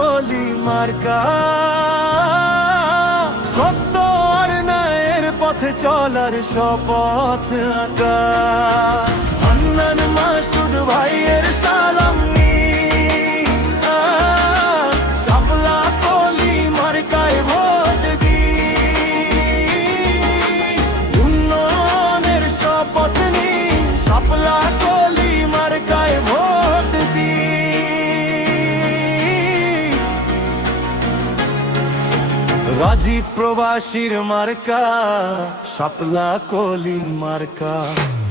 কলি মার্কা। সত্য আর ন্যায়ের পথে চলার শপথ আঁকা। হান্নান মাসুদ ভাইয়ের সালাম শাপলা কলি মার্কায় ভোট দি। উন্নয়নের শপথ নি শাপলা কলি মার্কায় ভোট দি। রাজীব প্রবাসীর মার্কা শাপলা কলি মার্কা।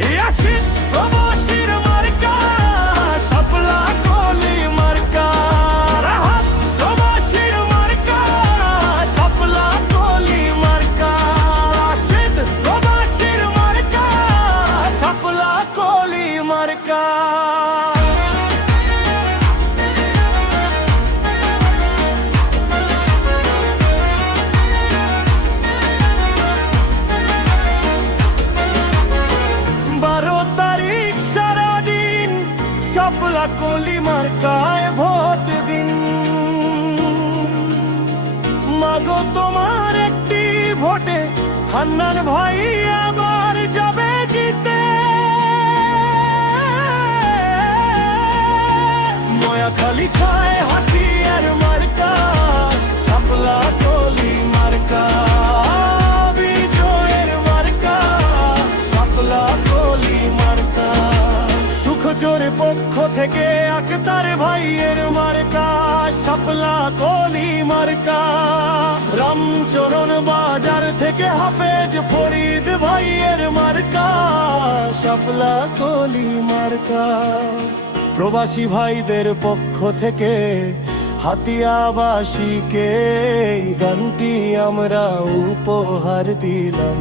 ইয়াসিন প্রবাসীর মার্কা শাপলা কলি মার্কা। রাহাত প্রবাসীর মার্কা শাপলা কলি মার্কা। রাশিদ প্রবাসীর মার্কা শাপলা কলি মার্কা। শাপলা কলি মার্কায় ভোট দিন। মাগো তোমার একটি ভোটে হান্নান ভাই আবার যাবে জিতে। ময়াখালী ছায় হাতিয়ার মার্কা শাপলা কলি মার্কা। বিজয়ের মার্কা শাপলা কলি মার্কা। সুখজোর পক্ষ থেকে আক্তার ভাইয়ের মার্কা শাপলা কলি মার্কা। রামচরণ বাজার থেকে হাফেজ ফরিদ ভাইয়ের মার্কা শাপলা কলি মার্কা। প্রবাসী ভাইদের পক্ষ থেকে হাতিয়াবাসীকে গানটি আমরা উপহার দিলাম।